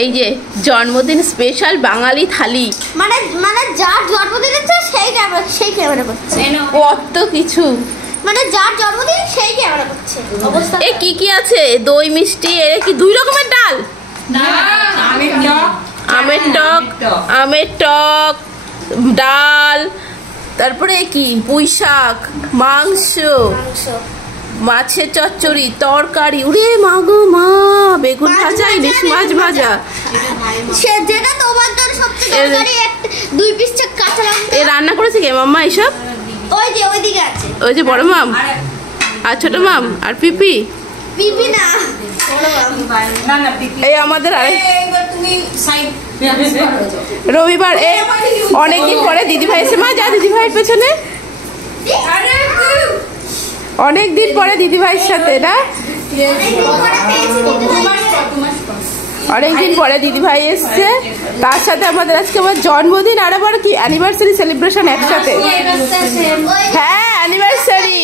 এই যে জন্মদিন স্পেশাল বাঙালি থালি, মানে মানে যার জন্মদিন আছে সেই ক্যামেরা করছে, কত কিছু, মানে যার জন্মদিন সেই ক্যামেরা করছে। অবস্থা এ কি কি আছে? দই মিষ্টি, এর কি 2 রকমের ডাল? না, আমের টক, ডাল, তারপরে কি পুঁই শাক, মাংস, মাছের চচ্চড়ি, তরকারি, উড়ে মা গো মা, বেগুন ভাজা, ইলিশ মাছ ভাজা, যেটা তোমার জন্য সবচেয়ে দরকারি 2 পিস কাঁচা লঙ্কা। এ রান্না করেছে কে মাম্মা? এইসব ওই যে ওইদিকে আছে, ওই যে বড় মাম আর ছোট মাম আর পিপি। পিপি না, এই আমাদের রবিবার অনেকদিন পরে দিদি ভাই এসে, মা যা দিদি ভাইয়ের পেছনে, অনেকদিন পরে দিদি ভাইয়ের সাথে না, অনেকদিন পরে দিদি ভাই এসছে, তার সাথে আমাদের আজকে আমার জন্মদিন আর আবার কি অ্যানিভার্সারি সেলিব্রেশন একসাথে। হ্যাঁ অ্যানিভার্সারি,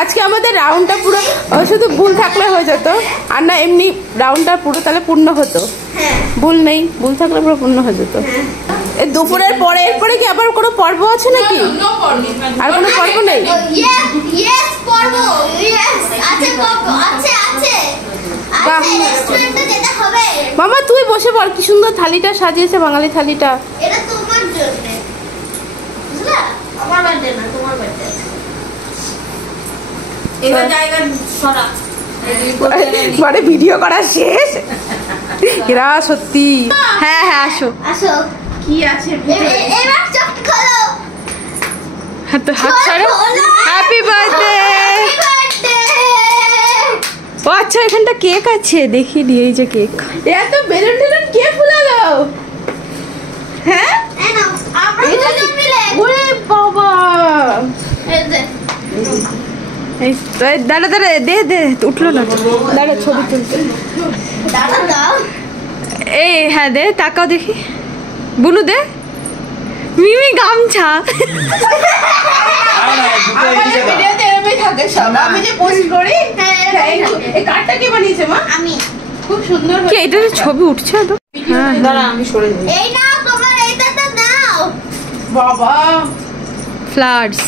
আজকে আমাদের রাউন্ডটা পুরো, শুধু ভুল থাকলে হয়ে যেত, আর না এমনি রাউন্ডটা পুরো তাহলে পূর্ণ হতো, ভুল নেই, ভুল থাকলে পুরো পূর্ণ হয়ে যেত। এই দুপুরের পরে এরপরে কি আবার কোনো পর্ব আছে নাকি? আর কোনো পর্ব নেই? মামা তুই বসে পড়, কি সুন্দর থালিটা সাজিয়েছে, বাঙালি থালিটা। এটা তোমার জন্য, বুঝলা? আমার বার্থডে না, তোমার বার্থডে। এবার জায়গা সরা, মানে ভিডিও করা শেষ এরা সত্যি। হ্যাঁ হ্যাঁ আসো আসো, কি আছে এবার চোখ খোলো, হাত ছাড়ো। Happy birthday. ও আচ্ছা এখানটা কেক আছে, দেখি নি, এই যে কেক, এত বেলুন টেলুন কে ফুলালো? হ্যাঁ আমরা দুজন মিলে, ওরে বাবা, দাঁড়া দাঁড়া, দে দে, উঠলো না, দাঁড়া ছবি তুলতে, দাঁড়া দাও। এই হ্যাঁ দে, তাকাও দেখি, বুনু দে, মিমি গামছা। আমি যে পোস্ট করি, এই কার্ডটা কে বানিয়েছে মা? আমি। খুব সুন্দর, কি এটা ছবি উঠছে তো? হ্যাঁ দাঁড়া আমি সরে যাই। এই নাও তোমার এইটা নাও বাবা, ফ্লাওয়ার্স,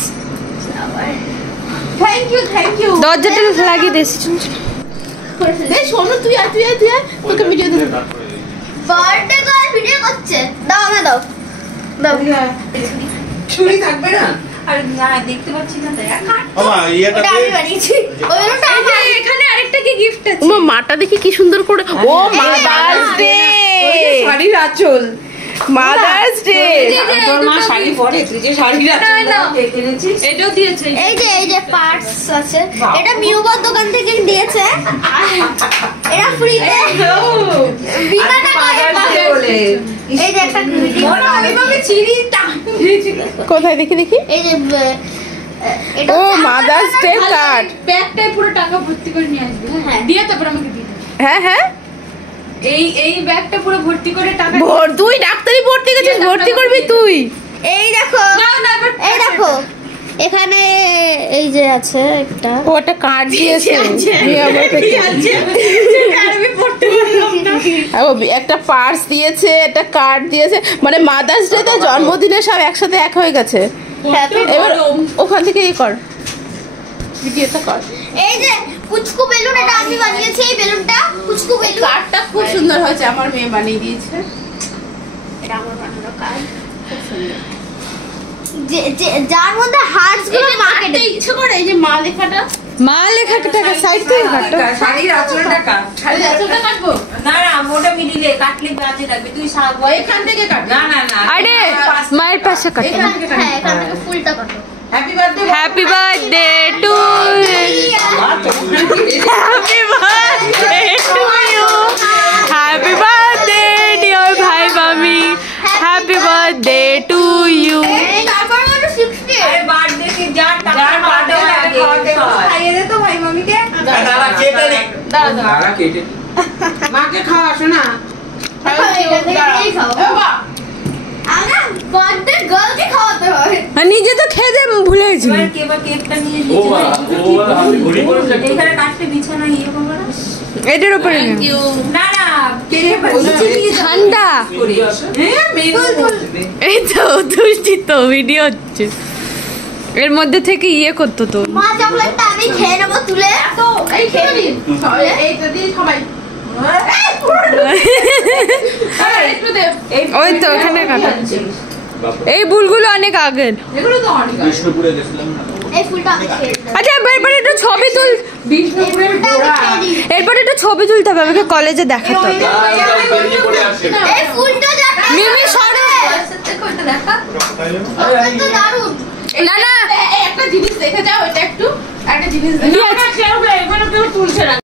থ্যাংক ইউ। দরজাটা লাগিয়ে দিয়েছি, দে শোনো, তুই আয় তোকে ভিডিও দেব। বার্থডে গার্ল ভিডিও করছে, দাও না, দাও দাও। ছুরি থাকবে না? আর না দেখতে পাচ্ছি না, তাই বাবা এইটাতে আমি বানিয়েছি, ওইটা আমার। এখানে আরেকটা কি গিফট আছে? ও মাটা দেখি কি সুন্দর করে, ও মাদার্স ডে, শাড়ির আঁচল, মাদার্স ডে। তোর মা শাড়ি পরে, তুই যে শাড়ির আঁচল কিনেছিস, এটাও দিয়েছে। এই যে পার্টস আছে, এটা মিউবার দোকান থেকে দিয়েছে, এটা ফ্রিতে বিনা টাকায় বলে। এই যে একটা আমি ভাবে চিড়ি কোথায় দেখি এই যে এটা ও মাদার্স ডে কার্ড, ব্যাগটায় পুরো টাকা ভর্তি করে নিয়ে আসবি, হ্যাঁ দিয়ে তারপর আমাকে দিবি। হ্যাঁ হ্যাঁ, এই ব্যাগটা পুরো ভর্তি করে টাকা, তুই ডাক্তারি পড়তে গেছিস, ভর্তি করবি তুই। এই দেখো, এই দেখো এখানে এই যে আছে একটা, ও একটা কার্ড দিয়েছে, একটা পার্স দিয়েছে, একটা কার্ড দিয়েছে, মানে মাদার্স ডে তো জন্মদিনে সব একসাথে এক হয়ে গেছে। এবার ওখান থেকে এই কর, ভিডিওটা কর। এই যে পুচকু বেলুন, এটা আমি বানিয়েছি, এই বেলুনটা পুচকু বেলুন। কার্ডটা খুব সুন্দর হয়েছে, আমার মেয়ে বানিয়ে দিয়েছে, এটা আমার বানানো কার্ড, খুব সুন্দর। যার মধ্যে হার্টস গুলো মার্কেটে ইচ্ছে করে, এই যে মা লেখাটা, মা লেখাটাকে সাইড থেকে কাটটা, শাড়ির আঁচলটা কাট, শাড়ির আঁচলটা কাটবো না না ওটা মিডিলে কাটলে বাজে লাগবে, তুই এখান থেকে কাট, না না না, আরে মায়ের পাশে কাটো, হ্যাঁ এখান থেকে ফুলটা কাটো। Happy birthday, happy birthday to happy birthday to you, happy birthday dear ভাই মামি, হ্যাপি বার্থডে টু ইউ। তারপর ওটা 60 আরে বার্থডে কে যার বার্থডে লাগে খাইয়ে দে তো ভাই মামিকে, দাদা কেটে নে, দাদা কেটে মাকে খাওয়া শোনা, আমরা বার্থডে গার্লকে খাওয়াতে হয়, নিজে তো খেয়ে দে, ভুলে গেছি। এবার কেকটা নিয়ে ও বাবা, ও আমি ঘুরি করে এখানে কাটতে বিছানা ইয়ে করবে না, এটার উপরে থ্যাংক ইউ না না ঠান্ডা এই তো দুষ্টি তো ভিডিও হচ্ছে এর মধ্যে থেকে ইয়ে করতো তো মা চকলেটটা আমি খেয়ে নেবো তুলে এই খেয়ে নি এই যদি সবাই ওই তো ওখানে কাটা এই বুলগুলো অনেক আগের এগুলো তো অনেক বিষ্ণুপুরে গেছিলাম না এই ফুলটা আমি খেয়ে নেবো আচ্ছা এরপরে একটু ছবি তুল বিষ্ণুপুরের ফুলটা আমি গোড়া খেয়ে নিই। এরপরে একটু ছবি তুলতে হবে আমাকে কলেজে দেখাতে হবে বেরিয়ে পড়ে আসছে এই ফুলটা দেখা মিমি সরো দেখা তো দারুণ না না একটা জিনিস দেখে যাও এটা একটু একটা জিনিস কি আছে? কেউ তুলছে না